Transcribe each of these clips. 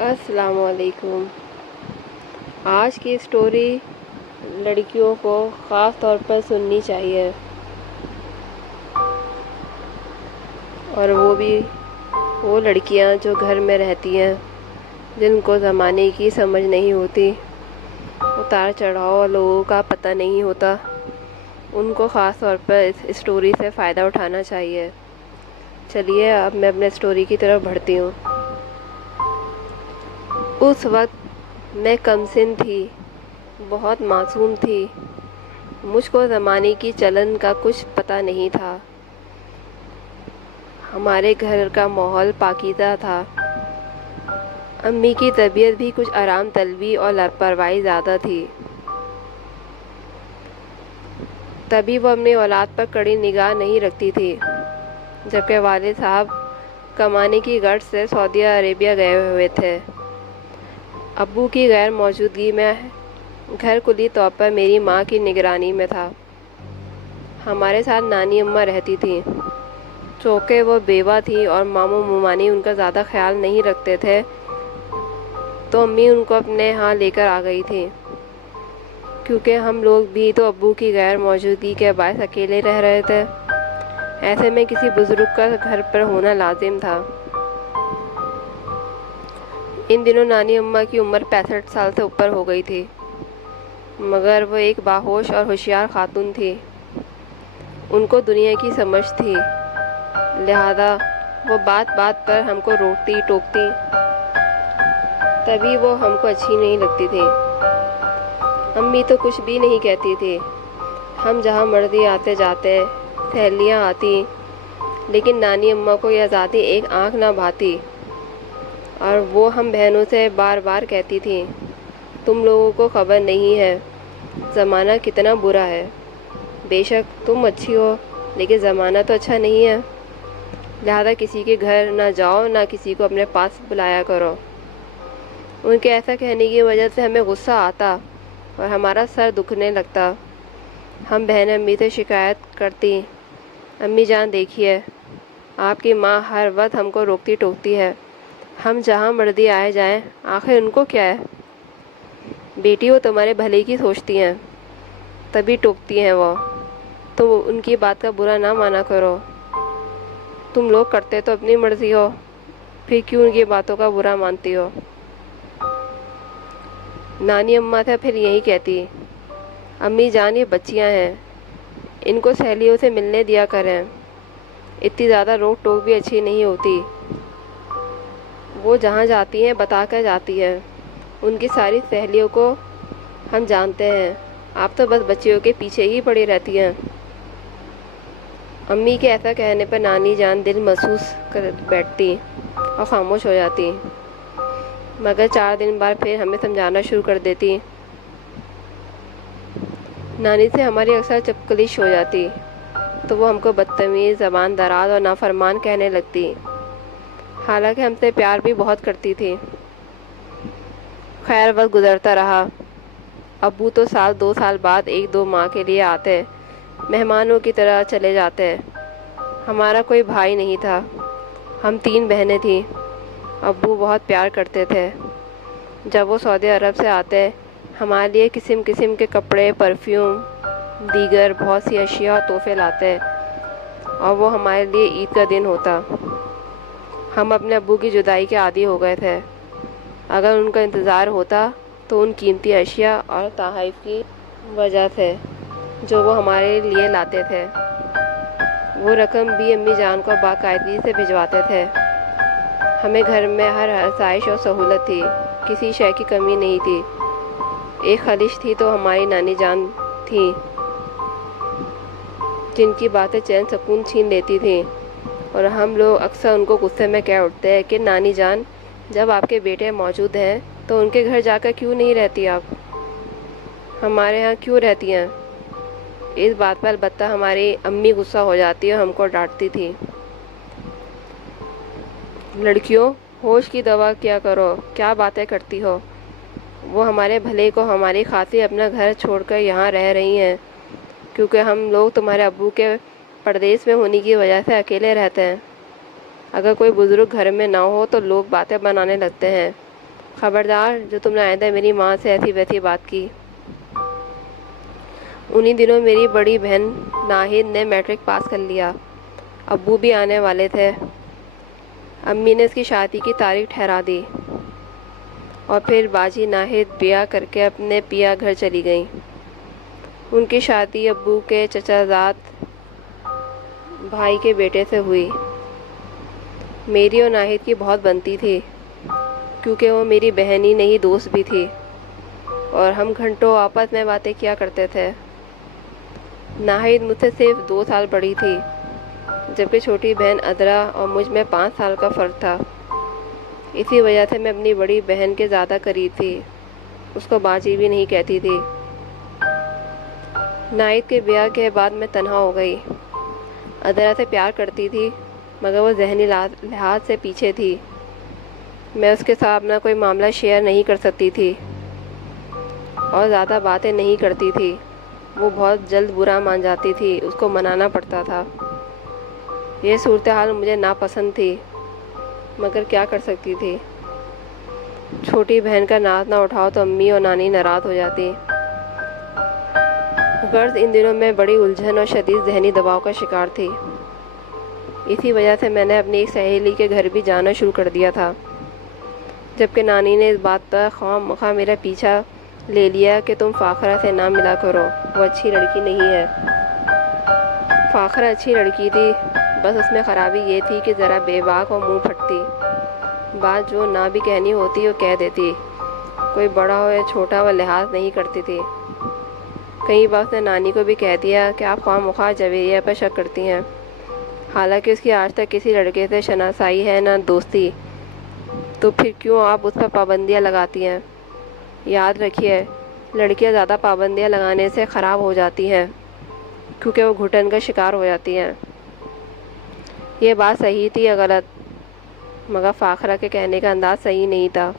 السلام علیکم۔ آج کی اسٹوری لڑکیوں کو خاص طور پر سننی چاہیے، اور وہ لڑکیاں جو گھر میں رہتی ہیں، جن کو زمانے کی سمجھ نہیں ہوتی، اتار چڑھاؤ لوگوں کا پتہ نہیں ہوتا، ان کو خاص طور پر اس اسٹوری سے فائدہ اٹھانا چاہیے۔ چلیے اب میں اپنے اسٹوری کی طرف بڑھتی ہوں۔ اس وقت میں کم سن تھی، بہت معصوم تھی، مجھ کو زمانے کی چلن کا کچھ پتہ نہیں تھا۔ ہمارے گھر کا ماحول پاکیزہ تھا۔ امی کی طبیعت بھی کچھ آرام طلبی اور لاپرواہی زیادہ تھی، تبھی وہ اپنی اولاد پر کڑی نگاہ نہیں رکھتی تھی، جبکہ والد صاحب کمانے کی غرض سے سعودی عربیہ گئے ہوئے تھے۔ ابو کی غیر موجودگی میں گھر کلی طور پر میری ماں کی نگرانی میں تھا۔ ہمارے ساتھ نانی اماں رہتی تھیں، چونکہ وہ بیوہ تھیں اور ماموں ممانی ان کا زیادہ خیال نہیں رکھتے تھے، تو امی ان کو اپنے ہاں لے کر آ گئی تھیں، کیونکہ ہم لوگ بھی تو ابو کی غیر موجودگی کے باعث اکیلے رہ رہے تھے۔ ایسے میں کسی بزرگ کا گھر پر ہونا لازم تھا۔ ان دنوں نانی اماں کی عمر 65 سال سے اوپر ہو گئی تھی، مگر وہ ایک باہوش اور ہوشیار خاتون تھی۔ ان کو دنیا کی سمجھ تھی، لہذا وہ بات بات پر ہم کو روکتی ٹوکتی، تبھی وہ ہم کو اچھی نہیں لگتی تھی۔ امی تو کچھ بھی نہیں کہتی تھی، ہم جہاں مرضی آتے جاتے، سہیلیاں آتی، لیکن نانی اماں کو یہ آزادی ایک آنکھ نہ بھاتی، اور وہ ہم بہنوں سے بار بار کہتی تھیں، تم لوگوں کو خبر نہیں ہے زمانہ کتنا برا ہے، بے شک تم اچھی ہو لیکن زمانہ تو اچھا نہیں ہے، لہذا کسی کے گھر نہ جاؤ، نہ کسی کو اپنے پاس بلایا کرو۔ ان کے ایسا کہنے کی وجہ سے ہمیں غصہ آتا اور ہمارا سر دکھنے لگتا۔ ہم بہنیں امی سے شکایت کرتی، امی جان دیکھیے، آپ کی ماں ہر وقت ہم کو روکتی ٹوکتی ہے، ہم جہاں مرضی آئے جائیں، آخر ان کو کیا ہے؟ بیٹی وہ تمہارے بھلے کی سوچتی ہیں، تبھی ٹوکتی ہیں وہ، تو ان کی بات کا برا نہ مانا کرو۔ تم لوگ کرتے تو اپنی مرضی ہو، پھر کیوں ان کی باتوں کا برا مانتی ہو؟ نانی اماں سے پھر یہی کہتی، امی جان یہ بچیاں ہیں، ان کو سہیلیوں سے ملنے دیا کریں، اتنی زیادہ روک ٹوک بھی اچھی نہیں ہوتی، وہ جہاں جاتی ہیں بتا کر جاتی ہیں، ان کی ساری سہیلیوں کو ہم جانتے ہیں، آپ تو بس بچیوں کے پیچھے ہی پڑی رہتی ہیں۔ امی کے ایسا کہنے پر نانی جان دل محسوس کر بیٹھتی اور خاموش ہو جاتی، مگر 4 دن بعد پھر ہمیں سمجھانا شروع کر دیتی۔ نانی سے ہماری اکثر چپکلش ہو جاتی، تو وہ ہم کو بدتمیز، زبان دراز اور نافرمان کہنے لگتی، حالانکہ ہم سے پیار بھی بہت کرتی تھی۔ خیر وقت گزرتا رہا، ابو تو 2 سال بعد 1-2 ماہ کے لیے آتے، مہمانوں کی طرح چلے جاتے۔ ہمارا کوئی بھائی نہیں تھا، ہم 3 بہنیں تھیں۔ ابو بہت پیار کرتے تھے، جب وہ سعودی عرب سے آتے ہمارے لیے قسم قسم کے کپڑے، پرفیوم، دیگر بہت سی اشیاء اور تحفے لاتے، اور وہ ہمارے لیے عید کا دن ہوتا۔ ہم اپنے ابو کی جدائی کے عادی ہو گئے تھے، اگر ان کا انتظار ہوتا تو ان قیمتی اشیاء اور تحائف کی وجہ سے جو وہ ہمارے لیے لاتے تھے، وہ رقم بھی امی جان کو باقاعدگی سے بھجواتے تھے۔ ہمیں گھر میں ہر آسائش اور سہولت تھی، کسی شے کی کمی نہیں تھی۔ ایک خالص تھی تو ہماری نانی جان تھیں، جن کی باتیں چین سکون چھین لیتی تھیں، اور ہم لوگ اکثر ان کو غصے میں کہہ اٹھتے ہیں کہ نانی جان، جب آپ کے بیٹے موجود ہیں تو ان کے گھر جا کر کیوں نہیں رہتی آپ؟ ہمارے ہاں کیوں رہتی ہیں؟ اس بات پر البتہ ہماری امی غصہ ہو جاتی اور ہم کو ڈانٹتی تھی، لڑکیوں ہوش کی دوا کیا کرو، کیا باتیں کرتی ہو؟ وہ ہمارے بھلے کو ہماری خاطر اپنا گھر چھوڑ کر یہاں رہ رہی ہیں، کیونکہ ہم لوگ تمہارے ابو کے پردیس میں ہونے کی وجہ سے اکیلے رہتے ہیں۔ اگر کوئی بزرگ گھر میں نہ ہو تو لوگ باتیں بنانے لگتے ہیں، خبردار جو تم نے آئندہ میری ماں سے ایسی ویسی بات کی۔ انہی دنوں میری بڑی بہن ناہید نے میٹرک پاس کر لیا۔ ابو بھی آنے والے تھے۔ امی نے اس کی شادی کی تاریخ ٹھہرا دی اور پھر باجی ناہید بیاہ کر کے اپنے پیا گھر چلی گئیں۔ ان کی شادی ابو کے چچا زاد بھائی کے بیٹے سے ہوئی۔ میری اور ناہید کی بہت بنتی تھی کیونکہ وہ میری بہن ہی نہیں دوست بھی تھی اور ہم گھنٹوں آپس میں باتیں کیا کرتے تھے۔ ناہید مجھ سے صرف 2 سال بڑی تھی جبکہ چھوٹی بہن ادرا اور مجھ میں 5 سال کا فرق تھا۔ اسی وجہ سے میں اپنی بڑی بہن کے زیادہ قریب تھی، اس کو باجی بھی نہیں کہتی تھی۔ ناہید کے بیاہ کے بعد میں تنہا ہو گئی۔ ادرا سے پیار کرتی تھی مگر وہ ذہنی لحاظ سے پیچھے تھی۔ میں اس کے ساتھ اپنا کوئی معاملہ شیئر نہیں کر سکتی تھی اور زیادہ باتیں نہیں کرتی تھی۔ وہ بہت جلد برا مان جاتی تھی، اس کو منانا پڑتا تھا۔ یہ صورتحال مجھے ناپسند تھی مگر کیا کر سکتی تھی۔ چھوٹی بہن کا ناز نہ اٹھاؤ تو امی اور نانی ناراض ہو جاتی۔ غرض ان دنوں میں بڑی الجھن اور شدید ذہنی دباؤ کا شکار تھی۔ اسی وجہ سے میں نے اپنی ایک سہیلی کے گھر بھی جانا شروع کر دیا تھا، جبکہ نانی نے اس بات پر خواہ مخواہ میرا پیچھا لے لیا کہ تم فاخرہ سے نہ ملا کرو، وہ اچھی لڑکی نہیں ہے۔ فاخرہ اچھی لڑکی تھی، بس اس میں خرابی یہ تھی کہ ذرا بے باک اور منہ پھٹتی، بات جو نہ بھی کہنی ہوتی وہ کہہ دیتی، کوئی بڑا ہو یا چھوٹا وہ لحاظ نہیں کرتی تھی۔ کئی بار اس نے نانی کو بھی کہہ دیا کہ آپ خواہ مخواہ جویریہ پر شک کرتی ہیں، حالانکہ اس کی آج تک کسی لڑکے سے شناسائی ہے نہ دوستی، تو پھر کیوں آپ اس پر پابندیاں لگاتی ہیں؟ یاد رکھیے، لڑکیاں زیادہ پابندیاں لگانے سے خراب ہو جاتی ہیں کیونکہ وہ گھٹن کا شکار ہو جاتی ہیں۔ یہ بات صحیح تھی یا غلط؟ مگر فاخرہ کے کہنے کا انداز صحیح نہیں تھا،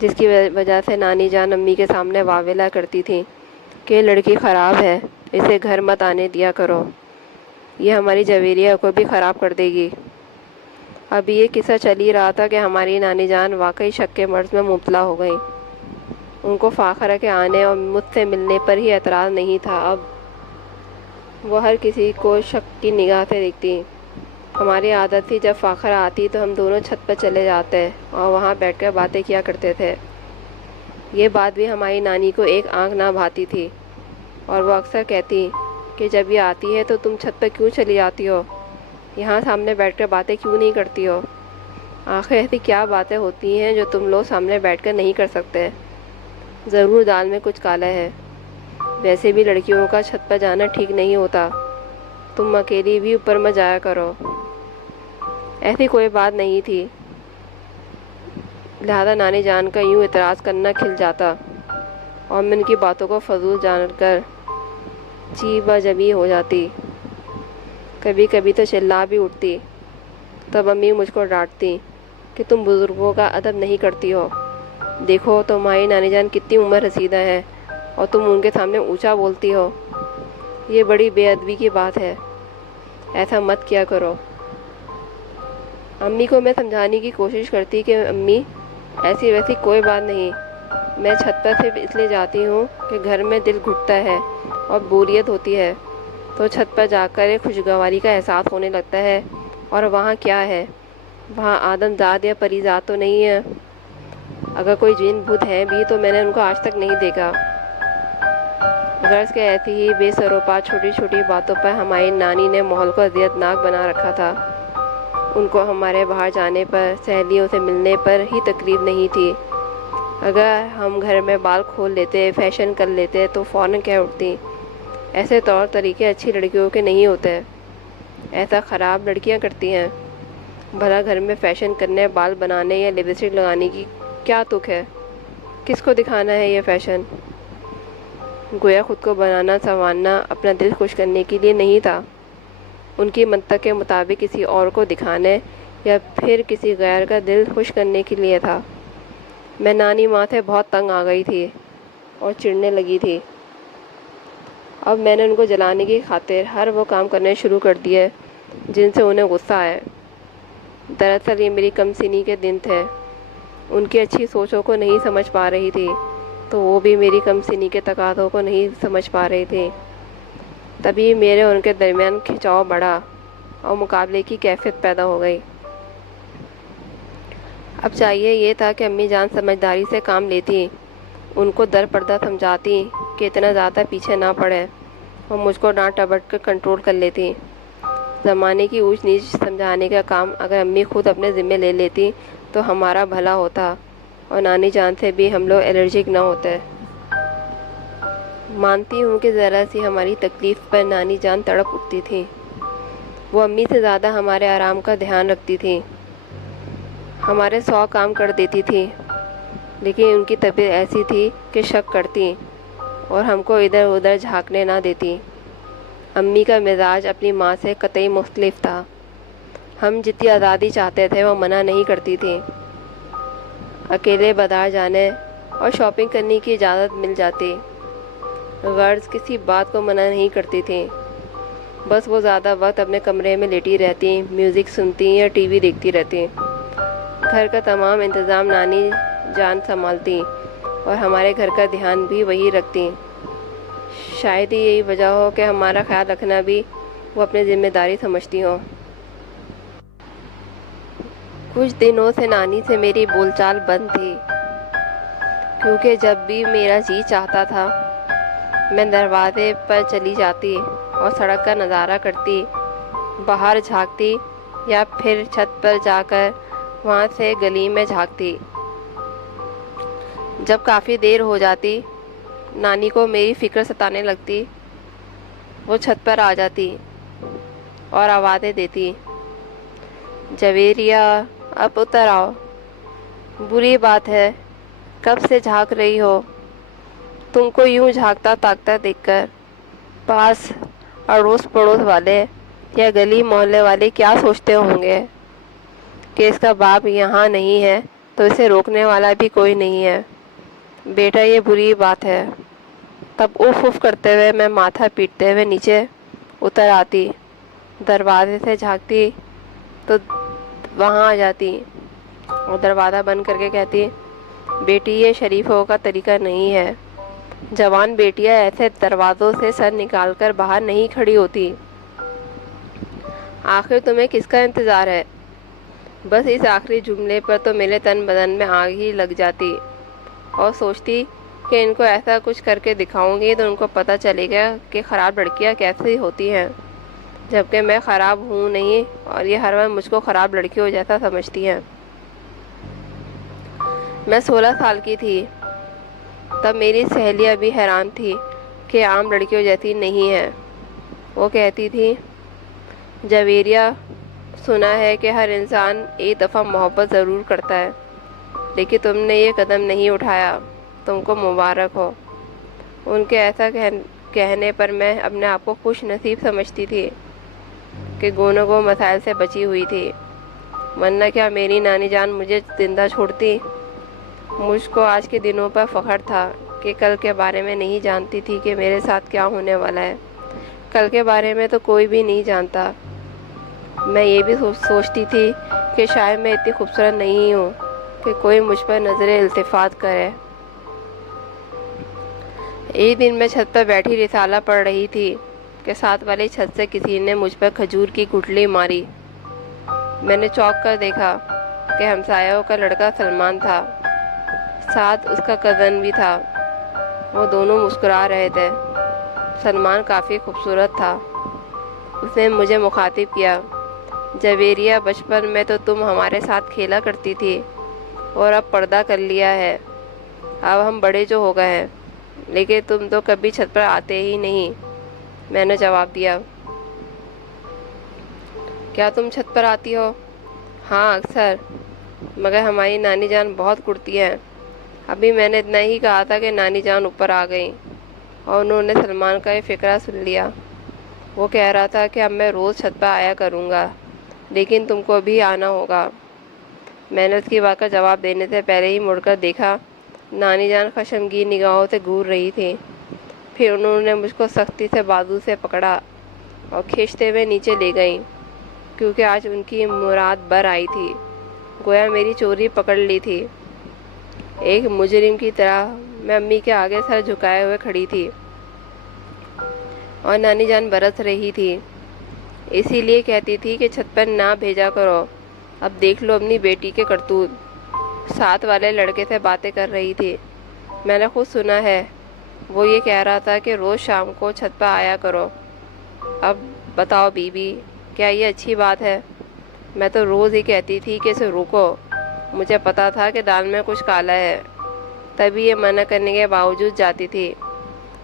جس کی وجہ سے نانی جان امی کے سامنے واویلا کرتی تھی کہ یہ لڑکی خراب ہے، اسے گھر مت آنے دیا کرو، یہ ہماری جویریہ کو بھی خراب کر دے گی۔ ابھی یہ قصہ چل ہی رہا تھا کہ ہماری نانی جان واقعی شک کے مرض میں مبتلا ہو گئیں۔ ان کو فاخرہ کے آنے اور مجھ سے ملنے پر ہی اعتراض نہیں تھا، اب وہ ہر کسی کو شک کی نگاہ سے دیکھتی۔ ہماری عادت تھی جب فاخرہ آتی تو ہم دونوں چھت پر چلے جاتے اور وہاں بیٹھ کر باتیں کیا کرتے تھے۔ یہ بات بھی ہماری نانی کو ایک آنکھ نہ بھاتی تھی اور وہ اکثر کہتی کہ جب یہ آتی ہے تو تم چھت پر کیوں چلی جاتی ہو، یہاں سامنے بیٹھ کر باتیں کیوں نہیں کرتی ہو؟ آخر ایسی کیا باتیں ہوتی ہیں جو تم لوگ سامنے بیٹھ کر نہیں کر سکتے؟ ضرور دال میں کچھ کالا ہے۔ ویسے بھی لڑکیوں کا چھت پر جانا ٹھیک نہیں ہوتا، تم اکیلی بھی اوپر مت جایا کرو۔ ایسی کوئی بات نہیں تھی، لہذا نانی جان کا یوں اعتراض کرنا کھل جاتا اور میں ان کی باتوں کو فضول جان کر چی بجبی ہو جاتی۔ کبھی کبھی تو چلا بھی اٹھتی، تب امی مجھ کو ڈانٹتی کہ تم بزرگوں کا ادب نہیں کرتی ہو، دیکھو تمہاری نانی جان کتنی عمر رسیدہ ہے اور تم ان کے سامنے اونچا بولتی ہو، یہ بڑی بے ادبی کی بات ہے، ایسا مت کیا کرو۔ امی کو میں سمجھانے کی کوشش کرتی کہ امی ایسی ویسی کوئی بات نہیں، میں چھت پر صرف اس لیے جاتی ہوں کہ گھر میں دل گھٹتا ہے اور بوریت ہوتی ہے، تو چھت پر جا کر ایک خوشگواری کا احساس ہونے لگتا ہے، اور وہاں کیا ہے، وہاں آدم زاد یا پری زاد تو نہیں ہے، اگر کوئی جن بھوت ہیں بھی تو میں نے ان کو آج تک نہیں دیکھا۔ غرض کہ ایسی ہی بے سر و پا چھوٹی چھوٹی باتوں پر ہماری نانی نے ماحول کو اذیت ناک بنا رکھا تھا۔ ان کو ہمارے باہر جانے پر، سہیلیوں سے ملنے پر ہی تکلیف نہیں تھی، اگر ہم گھر میں بال کھول لیتے، فیشن کر لیتے تو فوراً کہہ اٹھتی، ایسے طور طریقے اچھی لڑکیوں کے نہیں ہوتے، ایسا خراب لڑکیاں کرتی ہیں، بھلا گھر میں فیشن کرنے، بال بنانے یا لپسٹک لگانے کی کیا تک ہے، کس کو دکھانا ہے یہ فیشن؟ گویا خود کو بنانا سنوارنا اپنا دل خوش کرنے کے لیے نہیں تھا، ان کی منطق کے مطابق کسی اور کو دکھانے یا پھر کسی غیر کا دل خوش کرنے کے لیے تھا۔ میں نانی ماں سے بہت تنگ آ گئی تھی اور چڑھنے لگی تھی۔ اب میں نے ان کو جلانے کی خاطر ہر وہ کام کرنے شروع کر دیے جن سے انہیں غصہ آئے۔ دراصل یہ میری کم سنی کے دن تھے، ان کی اچھی سوچوں کو نہیں سمجھ پا رہی تھی، تو وہ بھی میری کم سنی کے تقاضوں کو نہیں سمجھ پا رہے تھے۔ تبھی میرے ان کے درمیان کھنچاؤ بڑھا اور مقابلے کی کیفیت پیدا ہو گئی۔ اب چاہیے یہ تھا کہ امی جان سمجھداری سے کام لیتی، ان کو در پردہ سمجھاتی کہ اتنا زیادہ پیچھے نہ پڑے، اور مجھ کو ڈانٹ ڈپٹ کر کنٹرول کر لیتی۔ زمانے کی اونچ نیچ سمجھانے کا کام اگر امی خود اپنے ذمے لے لیتی تو ہمارا بھلا ہوتا، اور نانی جان سے بھی ہم لوگ الرجک نہ ہوتے۔ مانتی ہوں کہ ذرا سی ہماری تکلیف پر نانی جان تڑپ اٹھتی تھی۔ وہ امی سے زیادہ ہمارے آرام کا دھیان رکھتی تھی، ہمارے 100 کام کر دیتی تھی، لیکن ان کی طبیعت ایسی تھی کہ شک کرتی اور ہم کو ادھر ادھر جھانکنے نہ دیتی۔ امی کا مزاج اپنی ماں سے قطعی مختلف تھا۔ ہم جتنی آزادی چاہتے تھے وہ منع نہیں کرتی تھی۔ اکیلے بازار جانے اور شاپنگ کرنے کی اجازت مل جاتی، غرض کسی بات کو منع نہیں کرتی تھی۔ بس وہ زیادہ وقت اپنے کمرے میں لیٹی رہتی، میوزک سنتی یا ٹی وی دیکھتی رہتی۔ گھر کا تمام انتظام نانی جان سنبھالتی اور ہمارے گھر کا دھیان بھی وہی رکھتی۔ شاید ہی یہی وجہ ہو کہ ہمارا خیال رکھنا بھی وہ اپنی ذمہ داری سمجھتی ہوں۔ کچھ دنوں سے نانی سے میری بول چال بند تھی، کیونکہ جب بھی میرا جی چاہتا تھا میں دروازے پر چلی جاتی اور سڑک کا نظارہ کرتی، باہر جھانکتی یا پھر چھت پر جا کر وہاں سے گلی میں جھانکتی۔ جب کافی دیر ہو جاتی نانی کو میری فکر ستانے لگتی، وہ چھت پر آ جاتی اور آوازیں دیتی، جویریہ اب اتر آؤ، بری بات ہے، کب سے جھانک رہی ہو؟ تم کو یوں جھانکتا تاکتا دیکھ کر پاس اڑوس پڑوس والے یا گلی محلے والے کیا سوچتے ہوں گے کہ اس کا باپ یہاں نہیں ہے تو اسے روکنے والا بھی کوئی نہیں ہے۔ بیٹا یہ بری بات ہے۔ تب اف اف کرتے ہوئے میں ماتھا پیٹتے ہوئے نیچے اتر آتی، دروازے سے جھانکتی تو وہاں آ جاتی اور دروازہ بند کر کے کہتی، بیٹی یہ شریفوں کا طریقہ نہیں ہے، جوان بیٹیاں ایسے دروازوں سے سر نکال کر باہر نہیں کھڑی ہوتی۔ آخر تمہیں کس کا انتظار ہے؟ بس اس آخری جملے پر تو میرے تن بدن میں آگ ہی لگ جاتی اور سوچتی کہ ان کو ایسا کچھ کر کے دکھاؤں گی تو ان کو پتہ چلے گا کہ خراب لڑکیاں کیسی ہوتی ہیں، جبکہ میں خراب ہوں نہیں اور یہ ہر وقت مجھ کو خراب لڑکیوں جیسا سمجھتی ہیں۔ میں 16 سال کی تھی تب میری سہیلیاں بھی حیران تھی کہ عام لڑکیوں جیسی نہیں ہے۔ وہ کہتی تھی، جویریہ سنا ہے کہ ہر انسان ایک دفعہ محبت ضرور کرتا ہے، لیکن تم نے یہ قدم نہیں اٹھایا، تم کو مبارک ہو۔ ان کے ایسا کہنے پر میں اپنے آپ کو خوش نصیب سمجھتی تھی کہ گونوں گو مسائل سے بچی ہوئی تھی، ورنہ کیا میری نانی جان مجھے زندہ چھوڑتی۔ مجھ کو آج کے دنوں پر فخر تھا کہ کل کے بارے میں نہیں جانتی تھی کہ میرے ساتھ کیا ہونے والا ہے۔ کل کے بارے میں تو کوئی بھی نہیں جانتا۔ میں یہ بھی سوچتی تھی کہ شاید میں اتنی خوبصورت نہیں ہوں کہ کوئی مجھ پر نظر التفات کرے۔ ایک دن میں چھت پر بیٹھی رسالہ پڑھ رہی تھی کہ ساتھ والی چھت سے کسی نے مجھ پر کھجور کی گٹلی ماری۔ میں نے چونک کر دیکھا کہ ہمسایوں کا لڑکا سلمان تھا، ساتھ اس کا کزن بھی تھا۔ وہ دونوں مسکرا رہے تھے۔ سلمان کافی خوبصورت تھا۔ اس نے مجھے مخاطب کیا، جویریہ بچپن میں تو تم ہمارے ساتھ کھیلا کرتی تھی اور اب پردہ کر لیا ہے، اب ہم بڑے جو ہو گئے ہیں، لیکن تم تو کبھی چھت پر آتے ہی نہیں۔ میں نے جواب دیا، کیا تم چھت پر آتی ہو؟ ہاں اکثر، مگر ہماری نانی جان بہت کرتی ہیں۔ ابھی میں نے اتنا ہی کہا تھا کہ نانی جان اوپر آ گئیں اور انہوں نے سلمان کا یہ فقرہ سن لیا۔ وہ کہہ رہا تھا کہ اب میں روز چھت پر آیا کروں گا، لیکن تم کو بھی آنا ہوگا۔ میں نے اس کی بات کا جواب دینے سے پہلے ہی مڑ کر دیکھا، نانی جان خشمگین نگاہوں سے گھور رہی تھی۔ پھر انہوں نے مجھ کو سختی سے بازو سے پکڑا اور کھینچتے ہوئے نیچے لے گئیں، کیونکہ آج ان کی مراد بر آئی تھی، گویا میری چوری پکڑ لی تھی۔ ایک مجرم کی طرح میں امی کے آگے سر جھکائے ہوئے کھڑی تھی اور نانی جان برس رہی تھی۔ اسی لیے کہتی تھی کہ چھت پر نہ بھیجا کرو، اب دیکھ لو اپنی بیٹی کے کرتوت۔ ساتھ والے لڑکے سے باتیں کر رہی تھی، میں نے خود سنا ہے، وہ یہ کہہ رہا تھا کہ روز شام کو چھت پر آیا کرو۔ اب بتاؤ بی بی، کیا یہ اچھی بات ہے؟ میں تو روز ہی کہتی تھی کہ اسے روکو، مجھے پتا تھا کہ دال میں کچھ کالا ہے، تبھی یہ منع کرنے کے باوجود جاتی تھی۔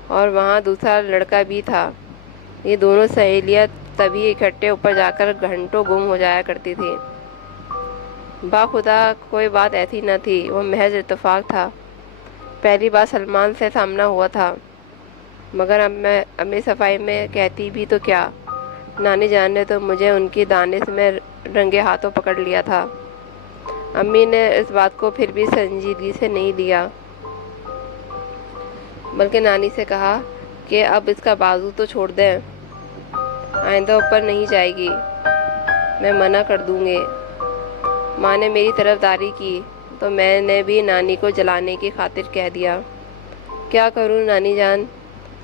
اور وہاں دوسرا لڑکا بھی تھا، یہ دونوں سہیلیاں تبھی اکٹھے اوپر جا کر گھنٹوں گم ہو جایا کرتی تھی۔ باخدا کوئی بات ایسی نہ تھی، وہ محض اتفاق تھا۔ پہلی بار سلمان سے سامنا ہوا تھا، مگر اب میں اپنی صفائی میں کہتی بھی تو کیا، نانی جان نے تو مجھے ان کی دانش میں رنگے ہاتھوں پکڑ لیا تھا۔ امی نے اس بات کو پھر بھی سنجیدگی سے نہیں لیا، بلکہ نانی سے کہا کہ اب اس کا بازو تو چھوڑ دیں، آئندہ اوپر نہیں جائے گی، میں منع کر دوں گی۔ ماں نے میری طرفداری کی تو میں نے بھی نانی کو جلانے کی خاطر کہہ دیا۔ کیا کروں نانی جان،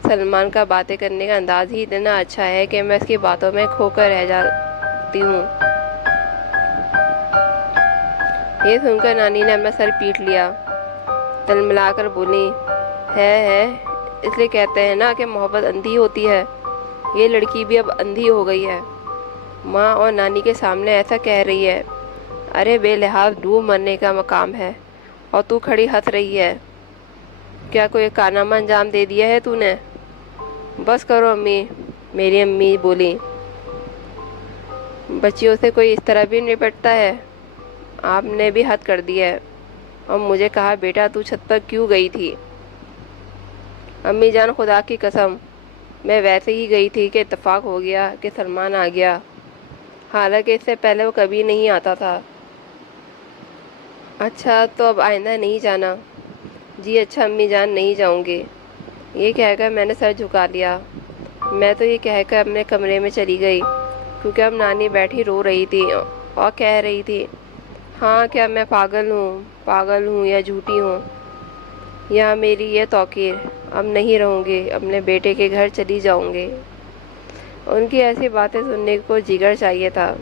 سلمان کا باتیں کرنے کا انداز ہی اتنا اچھا ہے کہ میں اس کی باتوں میں کھو کر رہ جاتی ہوں۔ یہ سن کر نانی نے اپنا سر پیٹ لیا، تلملا کر بولی، ہے اس لیے کہتے ہیں نا کہ محبت اندھی ہوتی ہے، یہ لڑکی بھی اب اندھی ہو گئی ہے، ماں اور نانی کے سامنے ایسا کہہ رہی ہے۔ ارے بے لحاظ ڈوب مرنے کا مقام ہے اور تو کھڑی ہنس رہی ہے، کیا کوئی کارنامہ انجام دے دیا ہے تو نے؟ بس کرو امی، میری امی بولی، بچیوں سے کوئی اس طرح بھی نپٹتا ہے؟ آپ نے بھی حد کر دی ہے۔ اور مجھے کہا بیٹا تو چھت پر کیوں گئی تھی؟ امی جان خدا کی قسم، میں ویسے ہی گئی تھی کہ اتفاق ہو گیا کہ سلمان آ گیا، حالانکہ اس سے پہلے وہ کبھی نہیں آتا تھا۔ اچھا تو اب آئندہ نہیں جانا؟ جی اچھا امی جان، نہیں جاؤں گی۔ یہ کہہ کر میں نے سر جھکا لیا۔ میں تو یہ کہہ کر اپنے کمرے میں چلی گئی، کیونکہ اب نانی بیٹھی رو رہی تھی اور کہہ رہی تھی، ہاں کیا میں پاگل ہوں یا جھوٹی ہوں؟ یہاں میری یہ توقیر، اب نہیں رہوں گی، اپنے بیٹے کے گھر چلی جاؤں گی۔ ان کی ایسی باتیں سننے کو جگر چاہیے تھا۔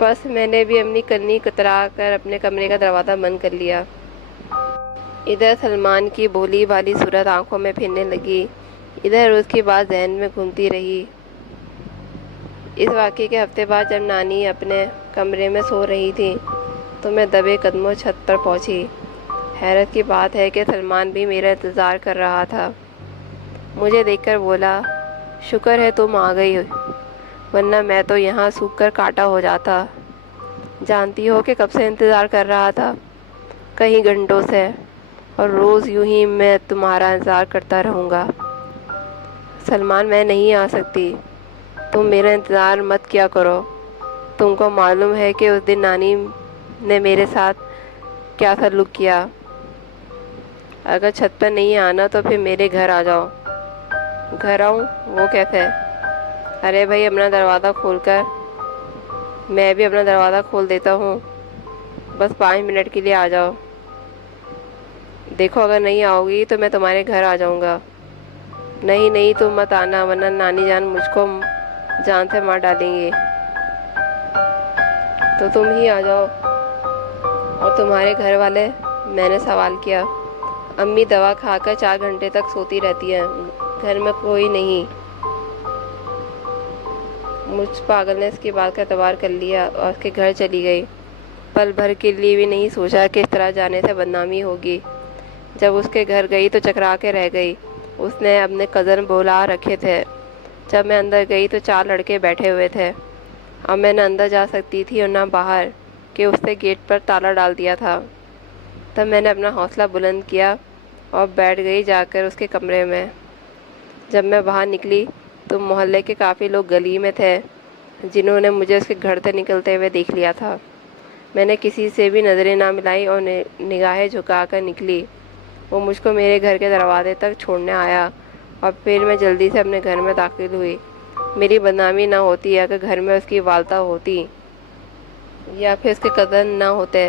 بس میں نے بھی اپنی کنی کترا کر اپنے کمرے کا دروازہ بند کر لیا۔ ادھر سلمان کی بھولی بھالی صورت آنکھوں میں پھرنے لگی، ادھر اس کی بات ذہن میں گھومتی رہی۔ اس واقعے کے ہفتے بعد جب نانی اپنے کمرے میں سو رہی تھی تو میں دبے قدموں چھت پر پہنچی۔ حیرت کی بات ہے کہ سلمان بھی میرا انتظار کر رہا تھا۔ مجھے دیکھ کر بولا، شکر ہے تم آ گئی، ورنہ میں تو یہاں سوکھ کر کاٹا ہو جاتا۔ جانتی ہو کہ کب سے انتظار کر رہا تھا؟ کئی گھنٹوں سے، اور روز یوں ہی میں تمہارا انتظار کرتا رہوں گا۔ سلمان میں نہیں آ سکتی، تم میرا انتظار مت کیا کرو۔ تم کو معلوم ہے کہ اس دن نانی نے میرے ساتھ کیا سلوک کیا۔ اگر چھت پر نہیں آنا تو پھر میرے گھر آ جاؤ۔ گھر آؤں؟ وہ کیسے؟ ارے بھائی اپنا دروازہ کھول کر۔ میں بھی اپنا دروازہ کھول دیتا ہوں، بس 5 منٹ کے لیے آ جاؤ۔ دیکھو اگر نہیں آؤ گی تو میں تمہارے گھر آ جاؤں گا۔ نہیں تم مت آنا، ورنہ نانی جان مجھ کو جان سے مار ڈالیں گی۔ تو تم ہی آ جاؤ۔ اور تمہارے گھر والے؟ میں نے سوال کیا۔ امی دوا کھا کر 4 گھنٹے تک سوتی رہتی ہیں، گھر میں کوئی نہیں۔ مجھ پاگل نے اس کی بات کا اعتبار کر لیا اور اس کے گھر چلی گئی۔ پل بھر کے لیے بھی نہیں سوچا کہ اس طرح جانے سے بدنامی ہوگی۔ جب اس کے گھر گئی تو چکرا کے رہ گئی۔ اس نے اپنے کزن بلا رکھے تھے۔ جب میں اندر گئی تو 4 لڑکے بیٹھے ہوئے تھے، اور میں نہ اندر جا سکتی تھی اور نہ باہر، کہ اس نے گیٹ پر تالا ڈال دیا تھا۔ تب میں نے اپنا حوصلہ بلند کیا اور بیٹھ گئی جا کر اس کے کمرے میں۔ جب میں باہر نکلی تو محلے کے کافی لوگ گلی میں تھے، جنہوں نے مجھے اس کے گھر سے نکلتے ہوئے دیکھ لیا تھا۔ میں نے کسی سے بھی نظریں نہ ملائی اور نگاہیں جھکا کر نکلی۔ وہ مجھ کو میرے گھر کے دروازے تک چھوڑنے آیا اور پھر میں جلدی سے اپنے گھر میں داخل ہوئی۔ میری بدنامی نہ ہوتی اگر گھر میں اس کی والدہ ہوتی یا پھر اس کے کزن نہ ہوتے،